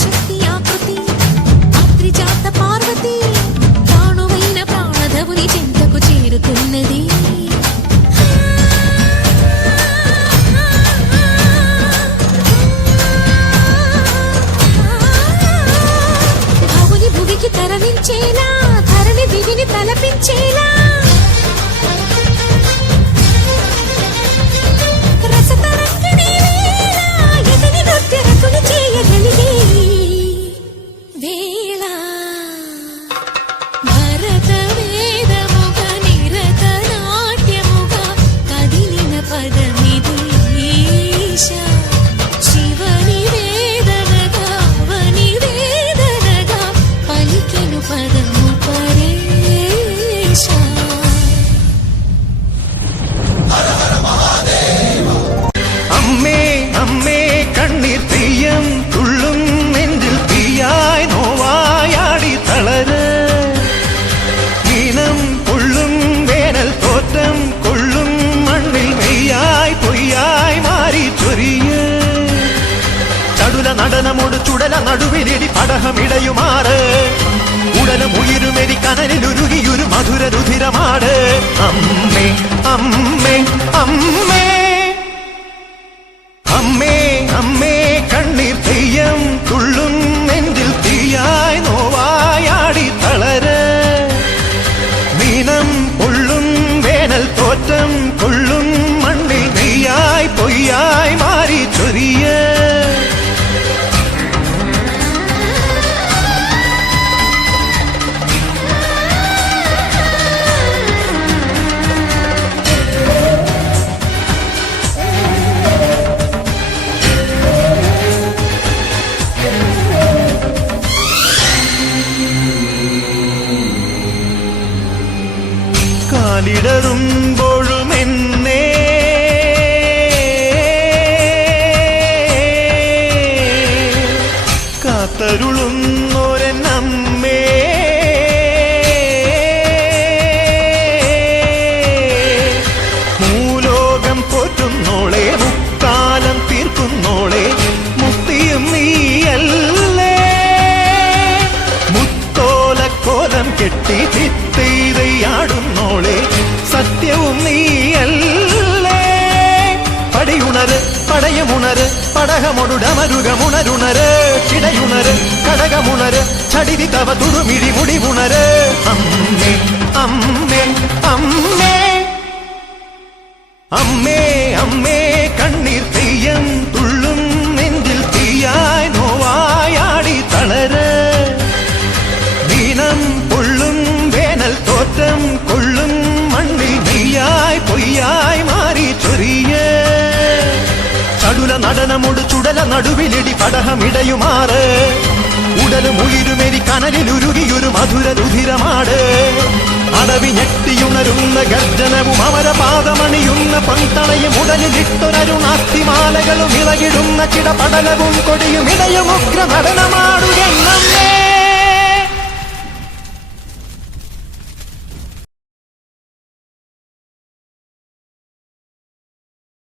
శక్తి ఆకృతి ఆత్రిజాత పార్వతి ప్రాణువైన ప్రాణధవుని చింతకు చేరుతున్నది. భవుని భువికి తరలించేలా ధరణి దివిని తలపించేలా നടനമോട് ചുടല നടുവിലിടി പടഹമിടയുമാറ് ഉടലും ഉയിരുമെരി കനലിലുരുകിയൊരു മധുര രുധിരമാട്. അമ്മേ അമ്മേ അമ്മേ അമ്മേ അമ്മേ കണ്ണീർ തെയ്യം തുള്ളും നെഞ്ചിൽ തീയായി നോവായാടി തളര് മീനം പൊള്ളും വേനൽ തോറ്റം കൊള്ളും മണ്ണിൽ നെയ്യായി പൊയ്യായി മാറി ചൊരിയ കാലിടറുമ്പോഴും എന്നെ കാത്തരുളുന്നോരമ്മേ മൂലോകം പോറ്റുന്നോളെ മുക്കാലം തീർക്കുന്നോളെ മുക്തിയും നീയല്ലേ മുത്തോലക്കോലം കെട്ടി ചിത്തയാടുന്നോളെ സത്യവും നീയല്ലേ പടിയുണര് പടയമുണര് പടകമൊടുടമരുകമുണരുണര് കിടയുണര് കടകമുണര് ചടിതി തവ തുടുമിഴി മുടിവുണര്. അമ്മേ അമ്മേ അമ്മേ അമ്മേ അമ്മേ കണ്ണീർ തെയ്യം തുള്ളും നെഞ്ചിൽ തീയായി നോവായാടി തളര് ദീനം പൊള്ളും വേനൽ തോറ്റം കൊള്ളും മണ്ണിൽ നെയ്യായി പൊയ്യായി മാറി ചൊരിയ ചടുല നടനമോട് ചുടല നടുവിലിടി പടഹമിടയുമാറ് ഉടലും ഉയിരുമെരി കനലിലുരുകിയൊരു മധുര രുധിരമാട്. അടവി ഞെട്ടിയുണരുന്ന ഗർജനവും അമരപാദമണിയുന്ന പന്തളയും ഉടലിലിട്ടൊരരുണാസ്തിമാലകളും ഇളകിടുന്ന ചിടപടലവും കൊടിയും ഇടയും ഉഗ്ര നടനമാ